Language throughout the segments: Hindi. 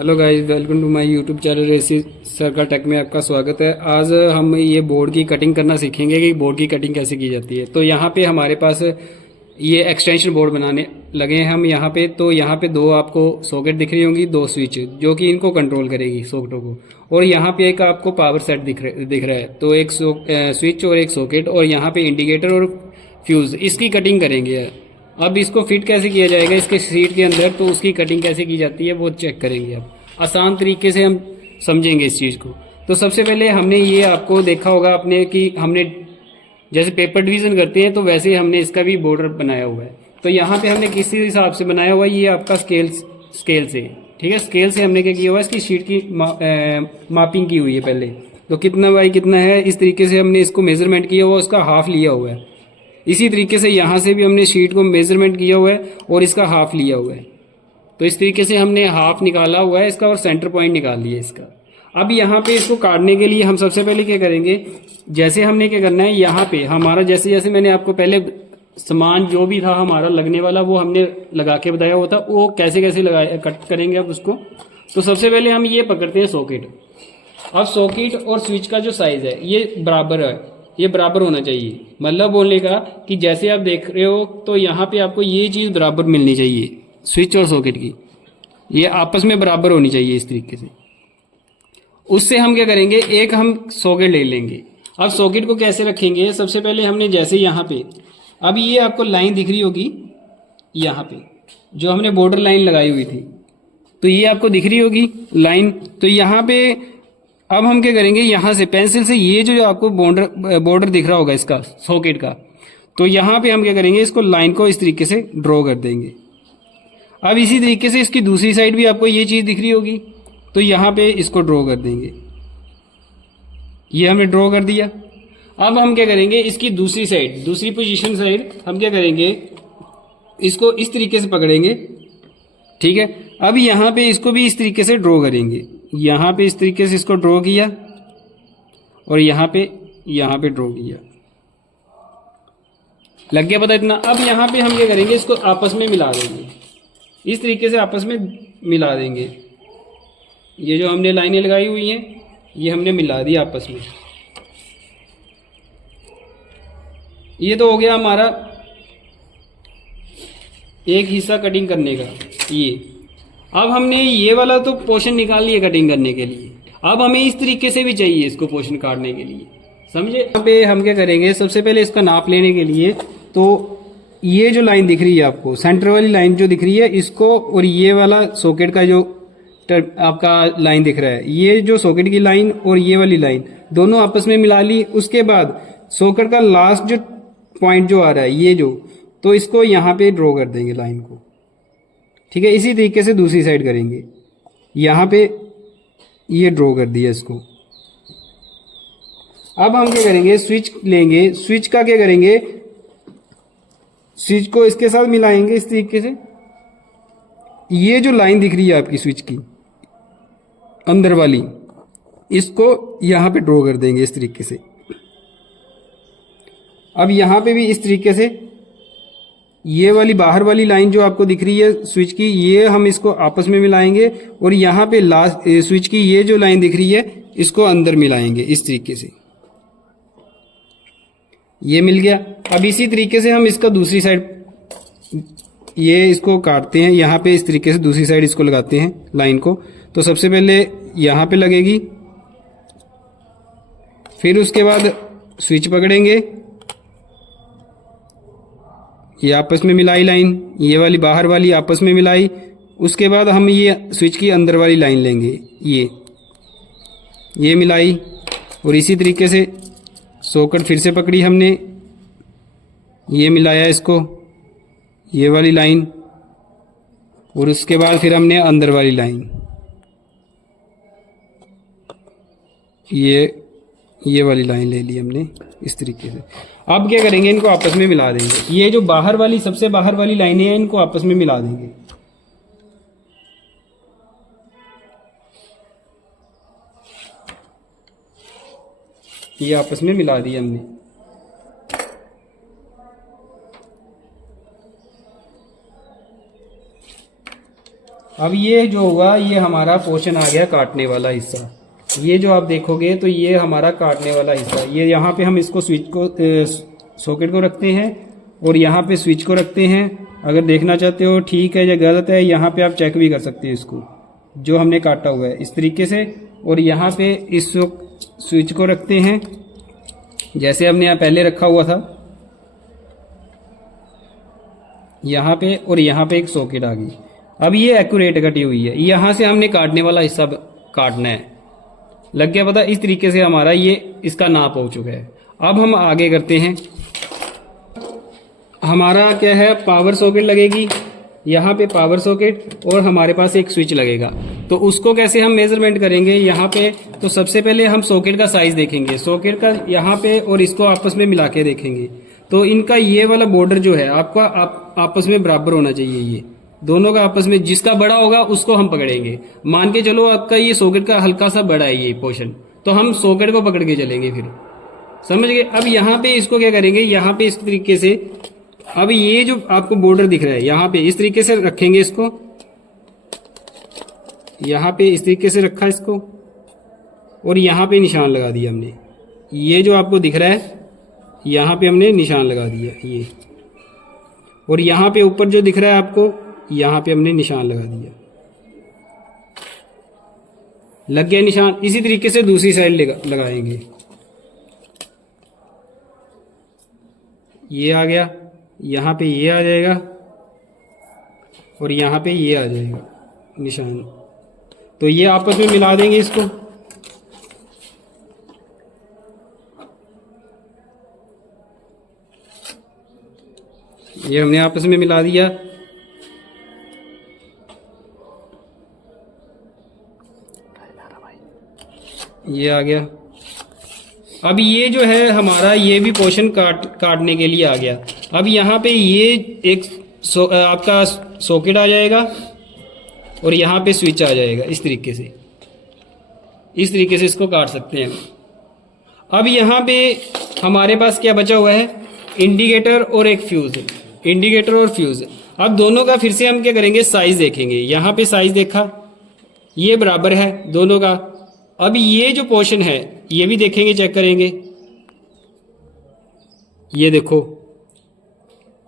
Hello guys, welcome to my YouTube channel रेसी सर्कल टेक में आपका स्वागत है। आज हम ये बोर्ड की कटिंग करना सीखेंगे कि बोर्ड की कटिंग कैसे की जाती है। तो यहाँ पे हमारे पास ये एक्सटेंशन बोर्ड बनाने लगे हैं हम यहाँ पे। तो यहाँ पे दो आपको सॉकेट दिख रही होंगी, दो स्विच जो कि इनको कंट्रोल करेगी सॉकेटों को। और यहाँ पे एक आपको पावर सेट दिख रहा है। तो एक स्विच और एक सॉकेट, और यहाँ पे इंडिकेटर और फ्यूज़, इसकी कटिंग करेंगे। अब इसको फिट कैसे किया जाएगा इसके सीट के अंदर, तो उसकी कटिंग कैसे की जाती है वो चेक करेंगे। अब आसान तरीके से हम समझेंगे इस चीज़ को। तो सबसे पहले हमने ये आपको देखा होगा आपने कि हमने जैसे पेपर डिवीजन करते हैं तो वैसे ही हमने इसका भी बॉर्डर बनाया हुआ है। तो यहाँ पे हमने किसी हिसाब से बनाया हुआ है, ये आपका स्केल से, ठीक है। स्केल से हमने क्या किया हुआ है, इसकी शीट की मापिंग की हुई है पहले। तो कितना बाई कितना है, इस तरीके से हमने इसको मेजरमेंट किया हुआ, उसका हाफ लिया हुआ है। इसी तरीके से यहाँ से भी हमने शीट को मेजरमेंट किया हुआ है और इसका हाफ लिया हुआ है। तो इस तरीके से हमने हाफ निकाला हुआ है इसका और सेंटर पॉइंट निकाल लिया इसका। अब यहाँ पे इसको काटने के लिए हम सबसे पहले क्या करेंगे, जैसे हमने क्या करना है, यहाँ पे हमारा जैसे जैसे मैंने आपको पहले सामान जो भी था हमारा लगने वाला वो हमने लगा के बताया हुआ था, वो कैसे कैसे लगाए कट करेंगे अब उसको। तो सबसे पहले हम ये पकड़ते हैं सॉकेट। अब सॉकेट और स्विच का जो साइज है ये बराबर है, ये बराबर होना चाहिए। मतलब बोलने का कि जैसे आप देख रहे हो तो यहाँ पे आपको ये चीज़ बराबर मिलनी चाहिए, स्विच और सॉकेट की ये आपस में बराबर होनी चाहिए इस तरीके से। उससे हम क्या करेंगे, एक हम सॉकेट ले लेंगे। अब सॉकेट को कैसे रखेंगे, सबसे पहले हमने जैसे यहाँ पे, अब ये आपको लाइन दिख रही होगी यहाँ पे जो हमने बॉर्डर लाइन लगाई हुई थी, तो ये आपको दिख रही होगी लाइन। तो यहाँ पे अब हम क्या करेंगे, यहाँ से पेंसिल से ये जो आपको बॉर्डर दिख रहा होगा इसका सॉकेट का, तो यहाँ पे हम क्या करेंगे, इसको लाइन को इस तरीके से ड्रॉ कर देंगे। अब इसी तरीके से इसकी दूसरी साइड भी आपको ये चीज़ दिख रही होगी, तो यहाँ पे इसको ड्रॉ कर देंगे। ये हमने ड्रॉ कर दिया। अब हम क्या करेंगे, इसकी दूसरी साइड, दूसरी पोजीशन साइड हम क्या करेंगे, इसको इस तरीके से पकड़ेंगे, ठीक है। अब यहाँ पे इसको भी इस तरीके से ड्रॉ करेंगे। यहाँ पे इस तरीके से इसको ड्रॉ किया और यहाँ पे ड्रॉ किया। लग गया पता इतना। अब यहाँ पे हम क्या करेंगे, इसको आपस में मिला देंगे, इस तरीके से आपस में मिला देंगे। ये जो हमने लाइनें लगाई हुई हैं ये हमने मिला दी आपस में। ये तो हो गया हमारा एक हिस्सा कटिंग करने का ये। अब हमने ये वाला तो पोर्शन निकाल लिया कटिंग करने के लिए। अब हमें इस तरीके से भी चाहिए इसको पोर्शन काटने के लिए, समझे। यहाँ पे हम क्या करेंगे, सबसे पहले इसका नाप लेने के लिए, तो ये जो लाइन दिख रही है आपको, सेंटर वाली लाइन जो दिख रही है इसको, और ये वाला सॉकेट का जो आपका लाइन दिख रहा है, ये जो सॉकेट की लाइन और ये वाली लाइन दोनों आपस में मिला ली। उसके बाद सॉकेट का लास्ट जो पॉइंट जो आ रहा है ये जो, तो इसको यहाँ पे ड्रॉ कर देंगे लाइन को, ठीक है। इसी तरीके से दूसरी साइड करेंगे, यहाँ पे ये ड्रॉ कर दिया इसको। अब हम क्या करेंगे, स्विच लेंगे। स्विच का क्या करेंगे, स्विच को इसके साथ मिलाएंगे इस तरीके से। ये जो लाइन दिख रही है आपकी स्विच की अंदर वाली, इसको यहां पे ड्रॉ कर देंगे इस तरीके से। अब यहां पे भी इस तरीके से ये वाली बाहर वाली लाइन जो आपको दिख रही है स्विच की, ये हम इसको आपस में मिलाएंगे, और यहाँ पे लास्ट स्विच की ये जो लाइन दिख रही है इसको अंदर मिलाएंगे इस तरीके से। ये मिल गया। अब इसी तरीके से हम इसका दूसरी साइड, ये इसको काटते हैं, यहाँ पे इस तरीके से दूसरी साइड इसको लगाते हैं लाइन को। तो सबसे पहले यहाँ पे लगेगी, फिर उसके बाद स्विच पकड़ेंगे, ये आपस में मिलाई लाइन, ये वाली बाहर वाली आपस में मिलाई। उसके बाद हम ये स्विच की अंदर वाली लाइन लेंगे, ये मिलाई, और इसी तरीके से सॉकेट फिर से पकड़ी हमने, ये मिलाया इसको, ये वाली लाइन, और उसके बाद फिर हमने अंदर वाली लाइन, ये वाली लाइन ले ली हमने इस तरीके से। अब क्या करेंगे, इनको आपस में मिला देंगे। ये जो बाहर वाली, सबसे बाहर वाली लाइनें हैं, इनको आपस में मिला देंगे। ये आपस में मिला दिया हमने। अब ये जो हुआ, ये हमारा पोर्शन आ गया काटने वाला हिस्सा। ये जो आप देखोगे तो ये हमारा काटने वाला हिस्सा, ये यहाँ पे हम इसको स्विच को सॉकेट को रखते हैं और यहाँ पे स्विच को रखते हैं। अगर देखना चाहते हो ठीक है या गलत है, यहाँ पे आप चेक भी कर सकते हो इसको, जो हमने काटा हुआ है इस तरीके से। और यहाँ पे इस स्विच को रखते हैं जैसे हमने यहाँ पहले रखा हुआ था यहाँ पे, और यहाँ पे एक सॉकेट आ गई। अब ये एक्यूरेट कटी हुई है, यहाँ से हमने काटने वाला हिस्सा काटना है। लग गया पता? इस तरीके से हमारा ये इसका नाप हो चुका है। अब हम आगे करते हैं। हमारा क्या है, पावर सॉकेट लगेगी यहाँ पे, पावर सॉकेट, और हमारे पास एक स्विच लगेगा। तो उसको कैसे हम मेजरमेंट करेंगे यहाँ पे? तो सबसे पहले हम सॉकेट का साइज देखेंगे, सॉकेट का यहाँ पे, और इसको आपस में मिला के देखेंगे। तो इनका ये वाला बॉर्डर जो है आपका आपस में बराबर होना चाहिए। ये दोनों का आपस में, जिसका बड़ा होगा उसको हम पकड़ेंगे। मान के चलो आपका ये सॉकेट का हल्का सा बड़ा है ये पोर्शन, तो हम सॉकेट को पकड़ के चलेंगे फिर, समझ गए? अब यहाँ पे इसको क्या करेंगे, यहाँ पे इस तरीके से, अब ये जो आपको बॉर्डर दिख रहा है यहाँ पे इस तरीके से रखेंगे इसको, यहाँ पे इस तरीके से रखा इसको, और यहाँ पे निशान लगा दिया हमने। ये जो आपको दिख रहा है यहाँ पे हमने निशान लगा दिया ये, और यहाँ पे ऊपर जो दिख रहा है आपको, यहाँ पे हमने निशान लगा दिया। लग गया निशान। इसी तरीके से दूसरी साइड लगाएंगे। ये आ गया, यहाँ पे ये आ जाएगा, और यहाँ पे ये आ जाएगा निशान। तो ये आपस में मिला देंगे इसको। ये हमने आपस में मिला दिया। ये आ गया। अब ये जो है हमारा, ये भी पोर्शन काटने के लिए आ गया। अब यहाँ पे ये एक आपका सॉकेट आ जाएगा, और यहाँ पे स्विच आ जाएगा। इस तरीके से इसको काट सकते हैं। अब यहाँ पे हमारे पास क्या बचा हुआ है, इंडिकेटर और एक फ्यूज। इंडिकेटर और फ्यूज, अब दोनों का फिर से हम क्या करेंगे, साइज देखेंगे। यहाँ पे साइज देखा, ये बराबर है दोनों का। अब ये जो पोर्शन है ये भी देखेंगे, चेक करेंगे। ये देखो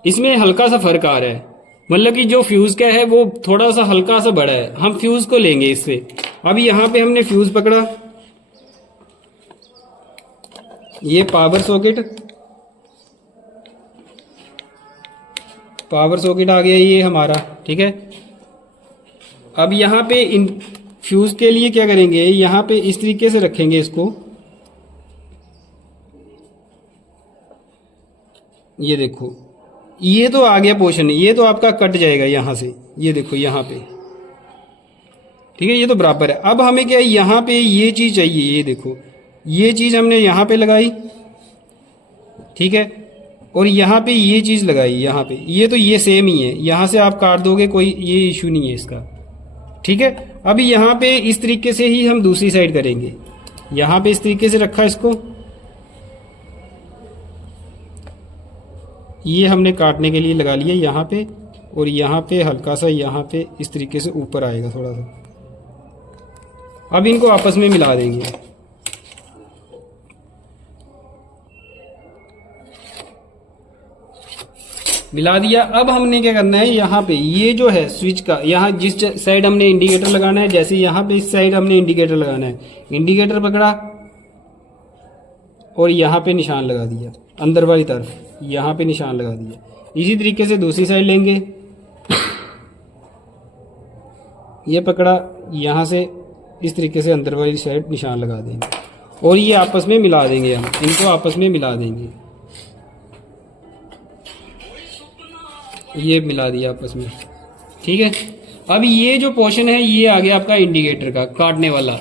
इसमें हल्का सा फर्क आ रहा है, मतलब कि जो फ्यूज का है वो थोड़ा सा हल्का सा बड़ा है। हम फ्यूज को लेंगे इससे। अब यहाँ पे हमने फ्यूज पकड़ा, ये पावर सॉकेट आ गया ये हमारा, ठीक है। अब यहाँ पे इन फ्यूज के लिए क्या करेंगे, यहाँ पे इस तरीके से रखेंगे इसको। ये देखो ये तो आ गया पोर्शन, ये तो आपका कट जाएगा यहाँ से। ये देखो यहाँ पे, ठीक है, ये तो बराबर है। अब हमें क्या है, यहाँ पे ये चीज चाहिए। ये देखो ये चीज हमने यहाँ पे लगाई, ठीक है, और यहाँ पे ये चीज लगाई यहाँ पे। ये तो ये सेम ही है, यहाँ से आप काट दोगे, कोई ये इशू नहीं है इसका, ठीक है। अब यहाँ पे इस तरीके से ही हम दूसरी साइड करेंगे। यहाँ पे इस तरीके से रखा इसको, ये हमने काटने के लिए लगा लिया यहाँ पे, और यहाँ पे हल्का सा यहाँ पे इस तरीके से ऊपर आएगा थोड़ा सा। अब इनको आपस में मिला देंगे। मिला दिया। अब हमने क्या करना है, यहाँ पे ये जो है स्विच का, यहाँ जिस साइड हमने इंडिकेटर लगाना है, जैसे यहाँ पे इस साइड हमने इंडिकेटर लगाना है, इंडिकेटर पकड़ा और यहाँ पे निशान लगा दिया, अंदर वाली तरफ यहाँ पे निशान लगा दिया। इसी तरीके से दूसरी साइड लेंगे, ये पकड़ा, यहाँ से इस तरीके से अंदर वाली साइड निशान लगा देंगे, और ये आपस में मिला देंगे। हम इनको आपस में मिला देंगे। ये मिला दिया आपस में, ठीक है। अब ये जो पोर्शन है ये आ गया आपका इंडिकेटर का, काटने वाला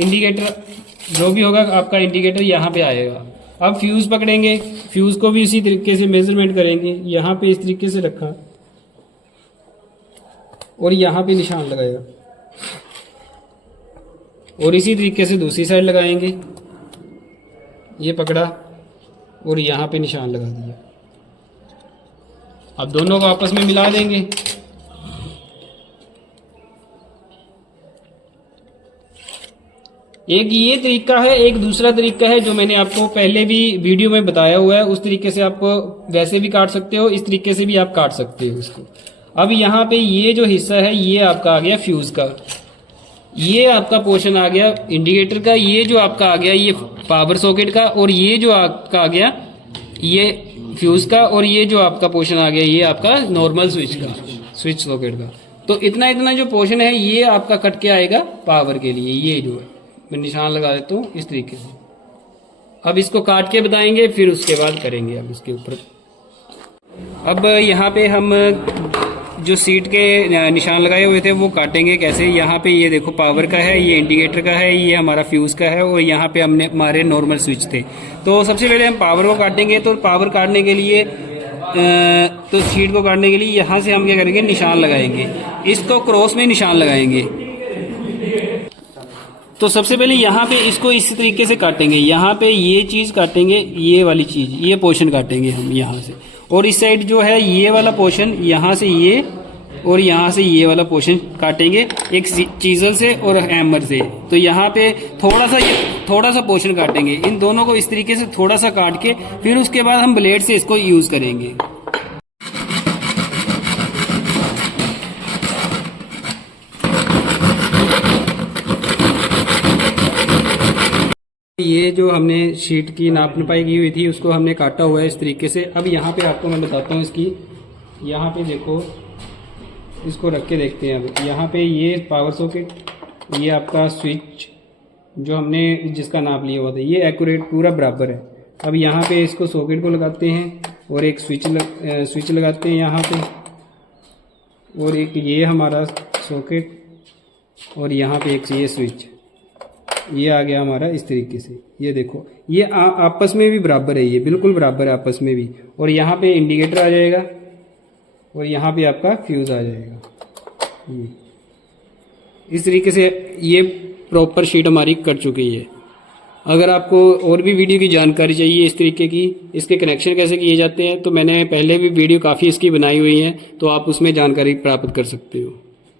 इंडिकेटर जो भी होगा आपका इंडिकेटर यहाँ पे आएगा। अब फ्यूज पकड़ेंगे, फ्यूज को भी इसी तरीके से मेजरमेंट करेंगे। यहाँ पे इस तरीके से रखा और यहाँ पे निशान लगाएगा, और इसी तरीके से दूसरी साइड लगाएंगे। ये पकड़ा और यहाँ पे निशान लगा दिया। अब दोनों को आपस में मिला देंगे। एक ये तरीका है, एक दूसरा तरीका है जो मैंने आपको पहले भी वीडियो में बताया हुआ है। उस तरीके से आप वैसे भी काट सकते हो, इस तरीके से भी आप काट सकते हो इसको। अब यहाँ पे ये जो हिस्सा है ये आपका आ गया फ्यूज का, ये आपका पोर्शन आ गया इंडिकेटर का, ये जो आपका आ गया ये पावर सॉकेट का, और ये जो आपका आ गया ये फ्यूज का, और ये जो आपका पोर्शन आ गया ये आपका नॉर्मल स्विच का, स्विच सॉकेट का। तो इतना इतना जो पोर्शन है ये आपका कट के आएगा पावर के लिए। ये जो है मैं निशान लगा देता हूँ इस तरीके से। अब इसको काट के बताएंगे, फिर उसके बाद करेंगे अब इसके ऊपर। अब यहाँ पे हम जो सीट के निशान लगाए हुए थे वो काटेंगे कैसे। यहाँ पे ये देखो पावर का है, ये इंडिकेटर का है, ये हमारा फ्यूज का है, और यहाँ पे हमने हमारे नॉर्मल स्विच थे। तो सबसे पहले हम पावर को काटेंगे। तो पावर काटने के लिए तो सीट को काटने के लिए यहाँ से हम क्या करेंगे, निशान लगाएंगे, इसको क्रॉस में निशान लगाएंगे। तो सबसे पहले यहाँ पे इसको इस तरीके से काटेंगे, यहाँ पे ये चीज़ काटेंगे, ये वाली चीज़, ये पोर्शन काटेंगे हम यहाँ से, और इस साइड जो है ये वाला पोर्शन यहाँ से ये, और यहाँ से ये वाला पोर्शन काटेंगे एक चीजल से और हैमर से। तो यहाँ पे थोड़ा सा पोर्शन काटेंगे, इन दोनों को इस तरीके से थोड़ा सा काट के फिर उसके बाद हम ब्लेड से इसको यूज करेंगे। ये जो हमने शीट की नाप नपाई की हुई थी उसको हमने काटा हुआ है इस तरीके से। अब यहाँ पे आपको मैं बताता हूँ इसकी, यहाँ पे देखो, इसको रख के देखते हैं। अब यहाँ पे ये पावर सॉकेट, ये आपका स्विच जो हमने जिसका नाप लिया हुआ था, ये एक्यूरेट पूरा बराबर है। अब यहाँ पे इसको सॉकेट को लगाते हैं और एक स्विच लगाते हैं यहाँ पे, और एक ये हमारा सॉकेट, और यहाँ पे एक ये स्विच, ये आ गया हमारा इस तरीके से। ये देखो ये आपस में भी बराबर है, ये बिल्कुल बराबर है आपस में भी। और यहाँ पे इंडिकेटर आ जाएगा, और यहाँ पे आपका फ्यूज आ जाएगा। इस तरीके से ये प्रॉपर शीट हमारी कट चुकी है। अगर आपको और भी वीडियो की जानकारी चाहिए इस तरीके की, इसके कनेक्शन कैसे किए जाते हैं, तो मैंने पहले भी वीडियो काफ़ी इसकी बनाई हुई है, तो आप उसमें जानकारी प्राप्त कर सकते हो।